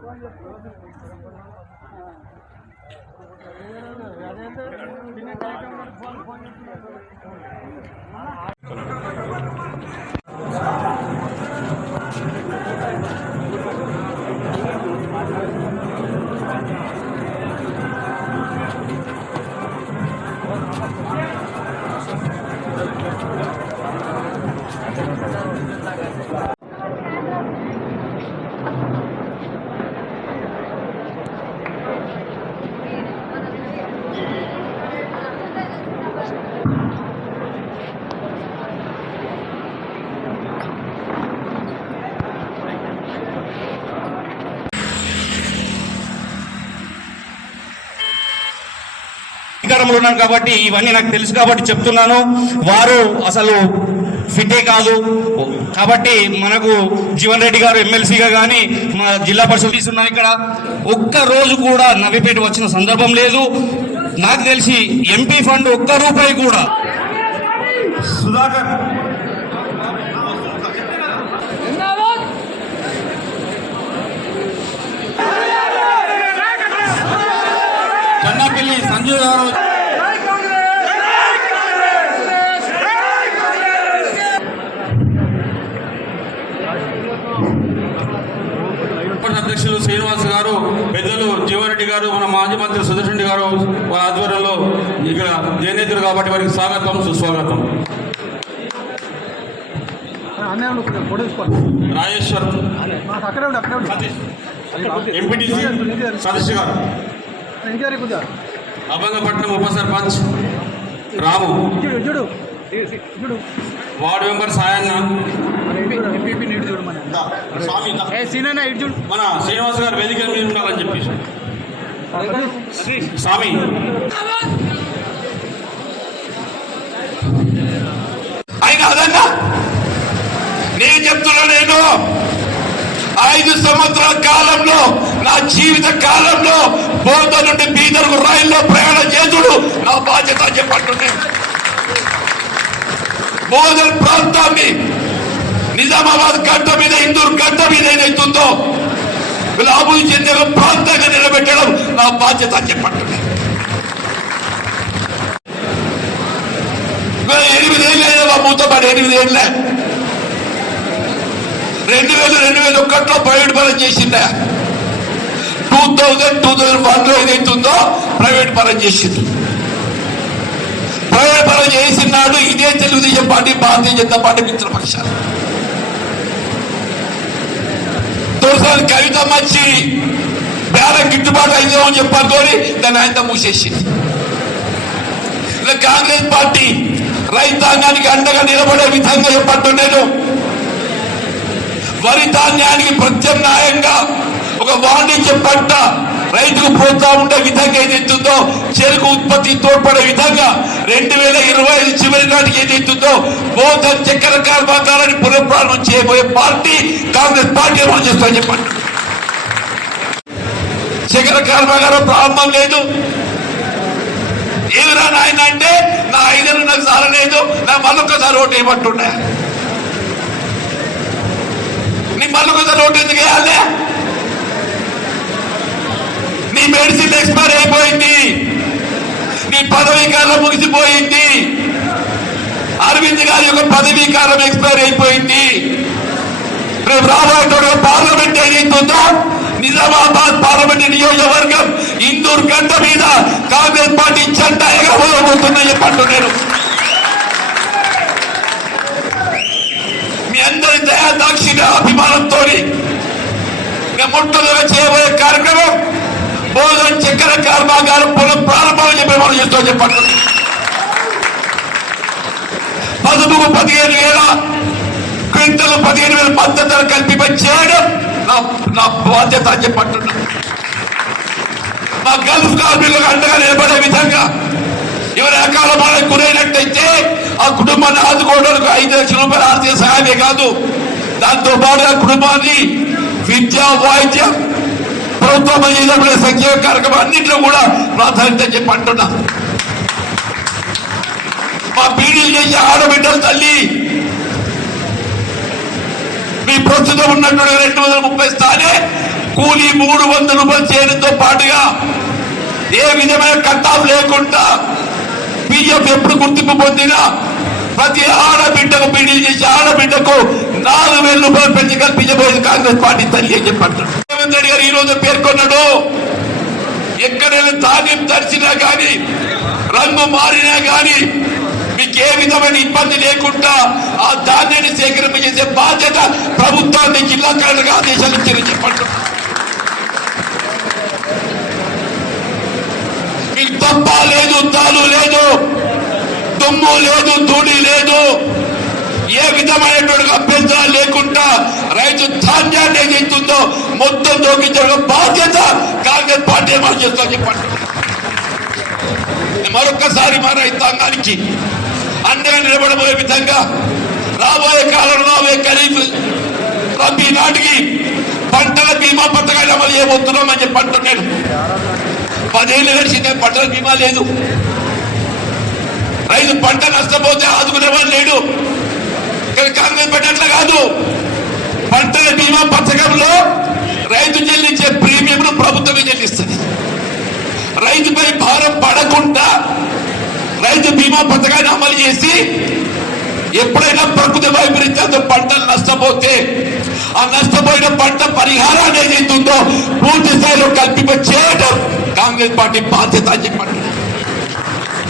అదే అధికారంలో ఉన్నాను కాబట్టి ఇవన్నీ నాకు తెలుసు కాబట్టి చెప్తున్నాను. వారు అసలు ఫిట్టే కాదు. కాబట్టి మనకు జీవన్ రెడ్డి గారు ఎమ్మెల్సీగా కానీ మా జిల్లా పరిషత్ తీసున్నాయి ఇక్కడ. ఒక్క రోజు కూడా నవ్విపేట వచ్చిన సందర్భం లేదు. నాకు తెలిసి ఎంపీ ఫండ్ ఒక్క రూపాయి కూడా. సుధాకర్. జీవారెడ్డి గారు మన మాజీ మంత్రి సుదర్శన్ రెడ్డి గారు వారి ఆధ్వర్యంలో ఇక్కడ జయనేతులు కాబట్టి వారికి స్వాగతం సుస్వాగతం. రాజేశ్వర్. ఎంపీటీసీ సదస్సు గారు. అభంగపట్నం ఉప సర్పంచ్ రాము. Ward member Sayanna. మన శ్రీనివాస్ గారు వేదిక మీద ఉండాలని చెప్పేసి. స్వామి. అదన్నా నేను చెప్తున్నా నేను. ఐదు సంవత్సరాల కాలంలో నా జీవిత కాలంలో బోధ నుండి బీదర్కు రైల్లో ప్రయాణం చేసుడు నా బాధ్యత అని బోధన్ ప్రాంతాన్ని నిజామాబాద్ గడ్డ మీద ఇందూరు గడ్డ మీద ఏదైతుందో వీళ్ళు చెందిన ప్రాంతంగా నిలబెట్టడం నా బాధ్యత అని చెప్పంటుంది ఎనిమిది ఏళ్ళ మూతపడి ఎనిమిది ఏళ్ళే రెండు వేలు రెండు వేల ఒక్కట్లో ప్రైవేట్ పరం చేసిందా టూ థౌజండ్ టూ థౌజండ్ వన్లో ఏదైతుందో ప్రైవేట్ పరం చేసింది ప్రైవేట్ పరం చేసినాడు ఇదే తెలుగుదేశం పార్టీ భారతీయ జనతా పార్టీ మిత్రపక్షాలు. తొలిసారి కవిత వచ్చి బేరం గిట్టుబాటు అయిందో అని చెప్పనుకోని దాన్ని ఆయన మూసేసింది. కాంగ్రెస్ పార్టీ రైతాంగానికి అండగా నిలబడే విధంగా చెప్పట్టున్నాను వరి ధాన్యానికి ప్రత్యామ్నాయంగా ఒక వాణిజ్య పంట రైతుకు పోతా ఉండే విధంగా ఏదైతుందో చెరుకు ఉత్పత్తి తోడ్పడే విధంగా రెండు వేల ఇరవై ఐదు చివరి నాటికి ఏదైతుందో బోధ చక్కెర కర్మాగారాన్ని పునఃప్రారంభం చేయబోయే పార్టీ కాంగ్రెస్ పార్టీ అమలు చేస్తా చెప్పండి. చక్కెర కర్మాగారం ప్రారంభం లేదు. ఏమిరా నాయన అంటే నా ఐదేళ్ళు నాకు సారలేదు నా మళ్ళొక్కసారి ఓటు వేయమంటున్నా నీ మళ్ళొక్కసారి ఓటు ఎందుకు ఎక్స్పైర్ అయిపోయింది. నీ పదవీ కాలం ముగిసిపోయింది. అరవింద్ గారి యొక్క పదవీ కాలం ఎక్స్పైర్ అయిపోయింది. రేపు రాబోయే పార్లమెంట్ ఏదైతుందో నిజామాబాద్ పార్లమెంట్ నియోజకవర్గం ఇందూర్ గంట మీద కాంగ్రెస్ పార్టీ జెండా ఎగరబోతుందని చెప్పండు నేను. మీ అందరి దయా దాక్షిణ అభిమానంతో మొట్టమొదటిగా చేయబోయే కార్యక్రమం భోజనం చక్కెర కర్మాగారం పునః ప్రారంభం చెప్పి మనం చేస్తాం చెప్పండి. పదముకు పదిహేను వేల క్వింటల్ పదిహేను వేల పద్ధతులు ధర చేయడం నా బాధ్యత అని చెప్పంటున్నా. మా గల్ఫ్ కార్మికులకు అండగా నిలబడే విధంగా ఎవరి అకాల బాధకు గురైనట్టయితే ఆ కుటుంబాన్ని ఆదుకోవడానికి ఐదు లక్షల రూపాయల ఆర్థిక సహాయమే కాదు. దాంతో పాటు ఆ కుటుంబాన్ని విద్య వాయిద్యం ప్రభుత్వం చేసినప్పుడు సంక్షేమ కార్యక్రమం అన్నింటిలో కూడా ప్రాధాన్యత చెప్పి అంటున్నా మా పీడీలు చేసి ఆడబిడ్డల తల్లి. మీ ప్రస్తుతం ఉన్నటువంటి రెండు వందల ముప్పై స్థానే కూలి మూడు వందల రూపాయలు చేయడంతో పాటుగా ఏ విధమైన కట్టాలు లేకుండా బియ్యం ఎప్పుడు గుర్తింపు పొందినా ప్రతి ఆడబిడ్డకు బిడ్డలు చేసి ఆడబిడ్డకు వేల రూపాయలు పెంచి కల్పించబోయేది కాంగ్రెస్ పార్టీ తల్లి అని చెప్పంటారు రేవంత్ రెడ్డి గారు ఈ రోజు పేర్కొన్నాడు. ఎక్కడైనా తాగిం తడిచినా కానీ రంగు మారినా కానీ మీకు ఏ విధమైన ఇబ్బంది లేకుండా ఆ ధాన్యాన్ని సేకరింప చేసే బాధ్యత ప్రభుత్వాన్ని జిల్లా కలెక్టర్గా ఆదేశాలు ఇచ్చారని చెప్పండి. మీకు తప్ప లేదు తాను లేదు దుమ్ము లేదు ధూళి లేదు. ఏ విధమైనటువంటి అభ్యంతరాలు లేకుండా రైతు ధాన్యాన్ని ఏదైతుందో మొత్తం దోకించడం బాధ్యత కాంగ్రెస్ పార్టీ మనం చేస్తా చెప్పండి. మరొక్కసారి మా రైతాంగానికి అండగా నిలబడబోయే విధంగా రాబోయే కాలంలో రాబోయే ఖరీఫ్ రబీ నాటికి పంటల బీమా పథకాన్ని అమలు చేయబోతున్నామని చెప్పి అంటున్నాను పదేళ్ళు గడిచిందే పంటల బీమా లేదు. రైతు పంట నష్టపోతే ఆదుకునేవాడు లేడు కానీ కాంగ్రెస్ పెట్టట్ల కాదు. పంటల బీమా పథకంలో రైతు చెల్లించే ప్రీమియంను ప్రభుత్వమే చెల్లిస్తుంది. రైతుపై భారం పడకుండా రైతు బీమా పథకాన్ని అమలు చేసి ఎప్పుడైనా ప్రకృతి వైపరీత్యాలతో పంటలు నష్టపోతే ఆ నష్టపోయిన పంట పరిహారాన్ని ఏదైతుందో పూర్తి స్థాయిలో కల్పింప చేయడం కాంగ్రెస్ పార్టీ బాధ్యత అని చెప్పండి